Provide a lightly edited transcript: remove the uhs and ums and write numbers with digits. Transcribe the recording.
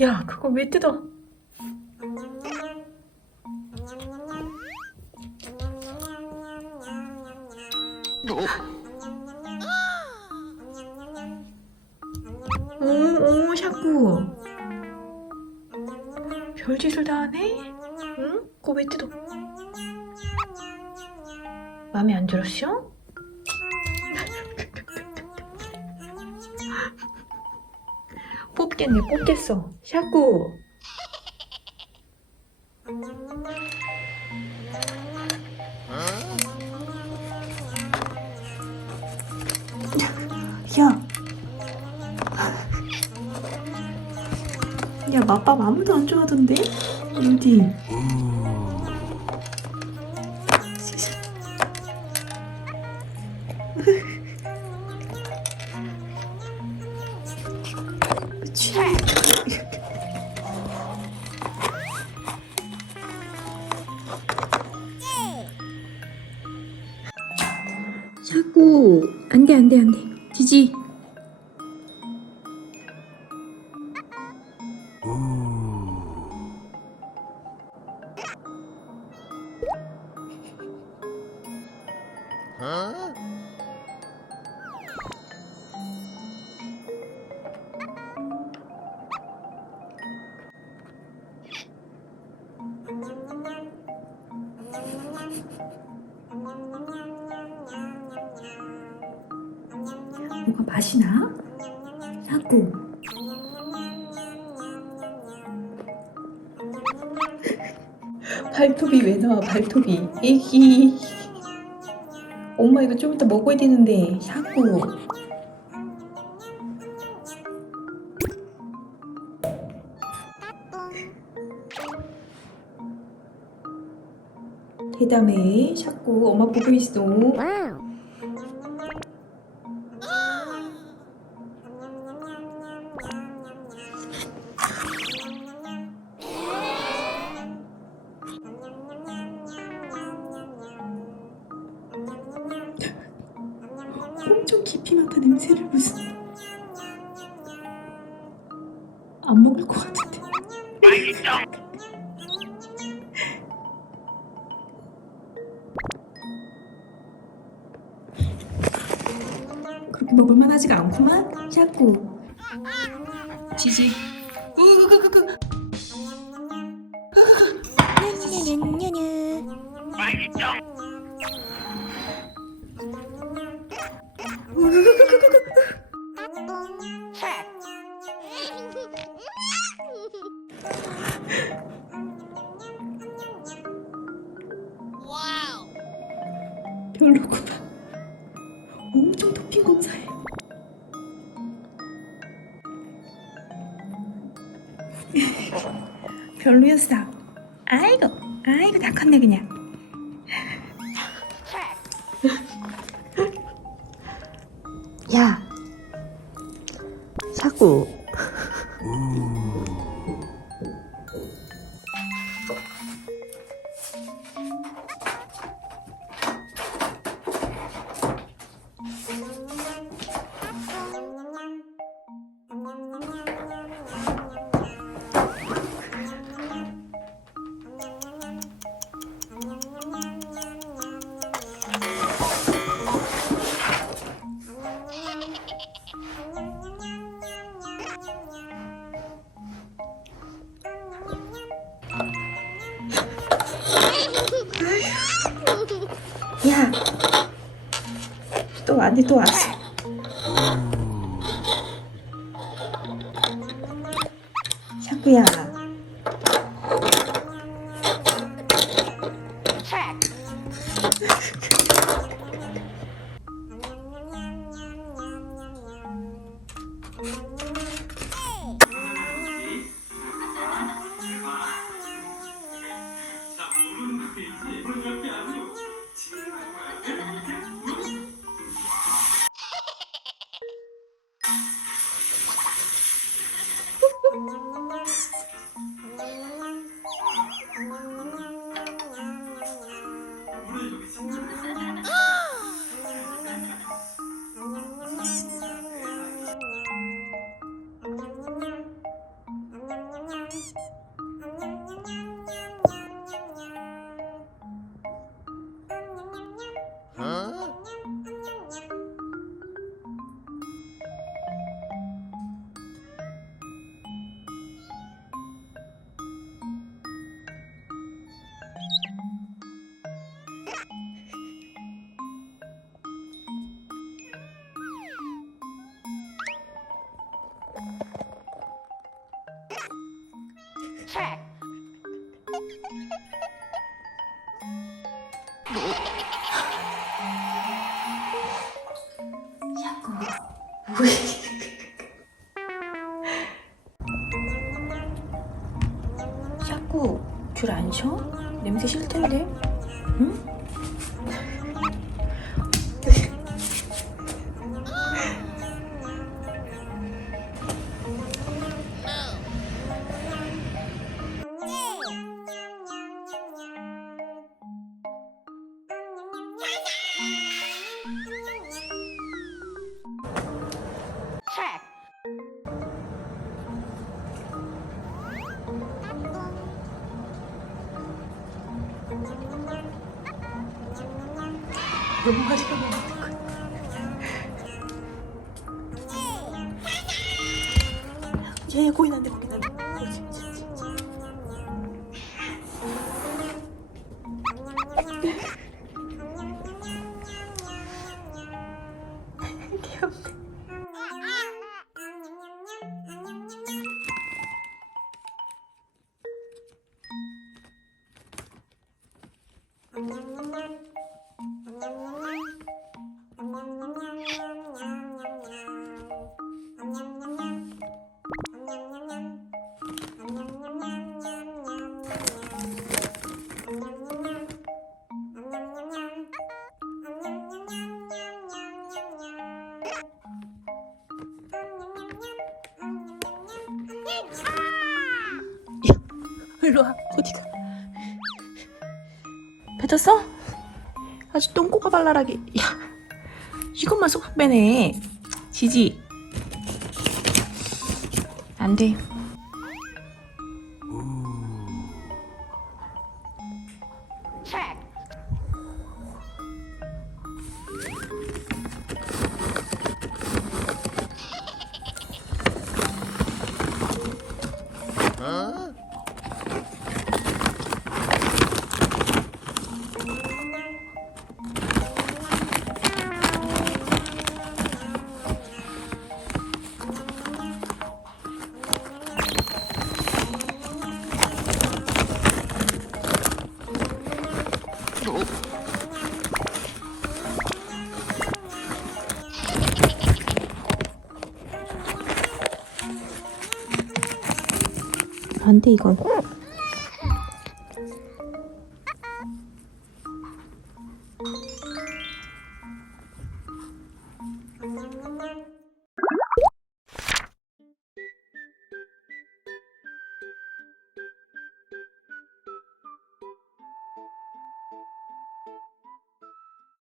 야, 그거 왜 뜯어? 오, 샤꾸. 별짓을 다 하네? 응? 그거 왜 뜯어? 마음에 안 들었어? 뽑겠네, 뽑겠어. 샤꾸. 야. 야, 맛밥 아무도 안 좋아하던데? 어디? 그치? 샤꾸. 안 돼, 안 돼, 안 돼. 지지. 뭐가 맛이 나? 샤꾸. 발톱이 왜 나와, 발톱이. 에기. 엄마 이거 좀 이따 먹어야 되는데. 샤꾸. 대담해. 샤꾸. 엄마 보고 있어. 엄청 깊이 맡아 냄새를 무슨. 안 먹을 것 같은데. 그렇게 먹을만 하지가 않구만. 샤꾸. 지지. 우구구구구. 냐냐냐냐냐. 별로구만. 엄청 토핑 검사해. 별로였어. 아이고, 아이고 다 컸네 그냥. 야, 샤꾸. 야, 또 왔네 또 왔어. 샤꾸야. 샤꾸. 샤꾸 귤 안 쉬어? 냄새 싫던데? 응? 뭔 말이야 얘 거기 난데 거기 난데 귀엽네. 일로와 어디가 뱉었어? 아주 똥꼬가 발랄하게 야 이것만 쏙 빼네 지지 안돼 안돼 이건